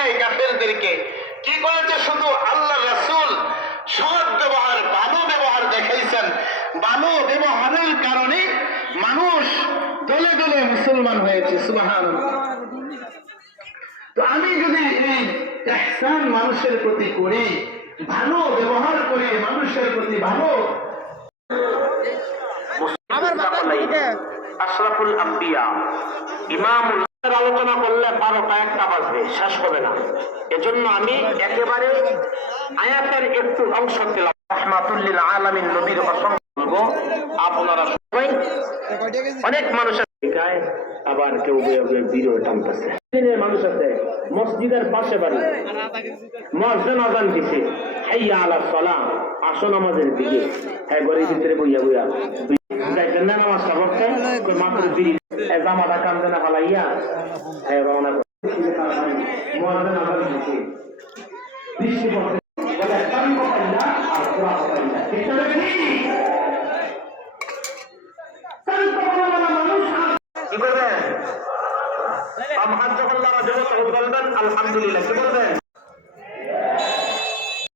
নাই কাফেরদেরকে। কি করেছে? শুধু আল্লাহ রাসূল সৎ ব্যবহার, ভালো ব্যবহার দেখাইছেন। ভালো ব্যবহারের কারণে মানুষ দলে দলে মুসলমান হয়েছে। সুবহানাল্লাহ। তো আমি যদি এই ইহসান মানুষের প্রতি করি, ভালো ব্যবহার করে মানুষের প্রতি ভালো, আশরাফুল আম্বিয়া ইমামুল আলোচনা করলে 12টা 1টা বাজবে, শেষ হবে না। এজন্য আমি একেবারে আয়াতের একটু অংশ দিলাম। রাহমাতুল লিল আলামিন নবীর অসংখ্য আপনারা সবাই অনেক মানুষের শিখায়, আবার কেউ ভিডিও টানতেছে। মানুষ আছে মসজিদের পাশে বাড়ি, মুয়াজ্জিন আযান দিছে, হাইয়া আলাস সালাহ, আসো নামাজের দিকে। হ্যাঁ, ঘরের ভিতরে বইয়া বইয়া যাইতেন না নামাজটা পড়তে, মাত্র বিড়ি জামাটা কান্দে না ফালাইয়া হ্যাঁ রওনা করে মুয়াজ্জিন আযান দিছে, বৃষ্টি পড়তে বলে কান পড়াইলা আর কোরআন পড়াইলা। এটা কি কান পড়ানো মানুষ কি করবেন? হাত যখন তারা জগৎ বলবেন আলহামদুলিল্লাহ, কি করবেন?